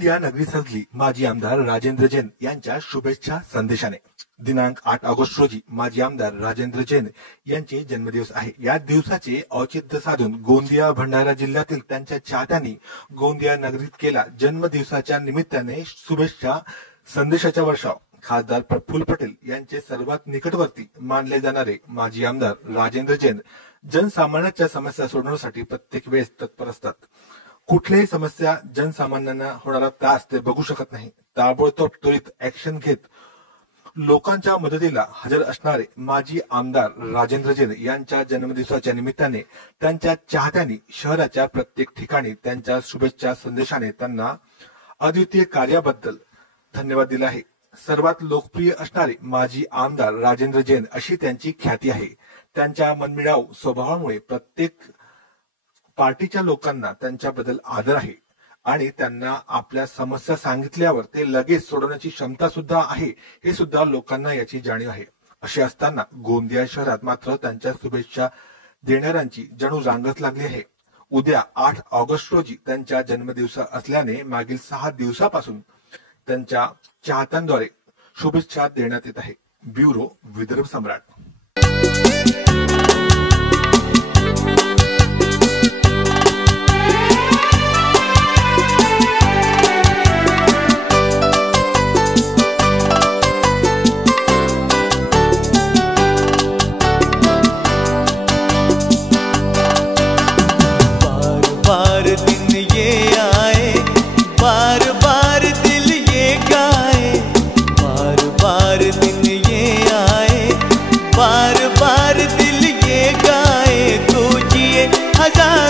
गोंदिया नगरी सजली माजी आमदार राजेंद्र जैन यांच्या शुभेच्छा संदेशाने। दिनांक 8 ऑगस्ट रोजी माजी आमदार राजेंद्र जैन यांचे जन्मदिवस आहे। या दिवसाचे औचित्य साधून गोंदिया भंडारा जिल्ह्यातील त्यांच्या चाहत्यांनी गोंदिया नगरीत केला जन्मदिवसाच्या निमित्ताने शुभेच्छा संदेशाचा वर्षाव। खासदार प्रफुल्ल पटेल यांचे सर्वात निकटवर्ती मानले जाणारे माजी आमदार राजेंद्र जैन जनसामान्यांच्या समस्या सोडवण्यासाठी प्रत्येक वेळेस तत्पर असतात। कुठल्याही समस्या जनसामान्यांना होणारा त्रास ते बघू शकत नाही। ताबडतोब त्वरित ऍक्शन घेत लोकांच्या मदतीला हजर असणारे माजी आमदार राजेंद्र जैन यांच्या जन्मदिवसाच्या निमित्ताने त्यांच्या चाहत्यांनी शहराच्या प्रत्येक ठिकाणी त्यांच्या शुभेच्छा संदेशाने त्यांना अद्वितीय कार्याबद्दल धन्यवाद दिला आहे। सर्वात लोकप्रिय असणारे माजी आमदार राजेंद्र जैन अशी त्यांची ख्याती आहे। त्यांच्या मनमिळावू स्वभावामुळे प्रत्येक पार्टीच्या लोकांना त्यांच्याबद्दल आदर आहे आणि त्यांना आपल्या समस्या सांगितल्यावर ते लगेच सोडवण्याची क्षमता सुद्धा आहे, हे सुद्धा लोकांना याची जाणीव आहे। असे असताना गोंदिया शहरात मात्र त्यांच्या शुभेच्छा देणाऱ्यांची जणू रांगच लागली आहे। उद्या 8 ऑगस्ट रोजी त्यांच्या जन्मदिवस असल्याने मागील 6 दिवसापासून त्यांच्या चाहत्यांद्वारे शुभेच्छा देण्यात येत आहे। ब्युरो विदर्भ सम्राट। बार बार दिल ये गाए तो जिए हजार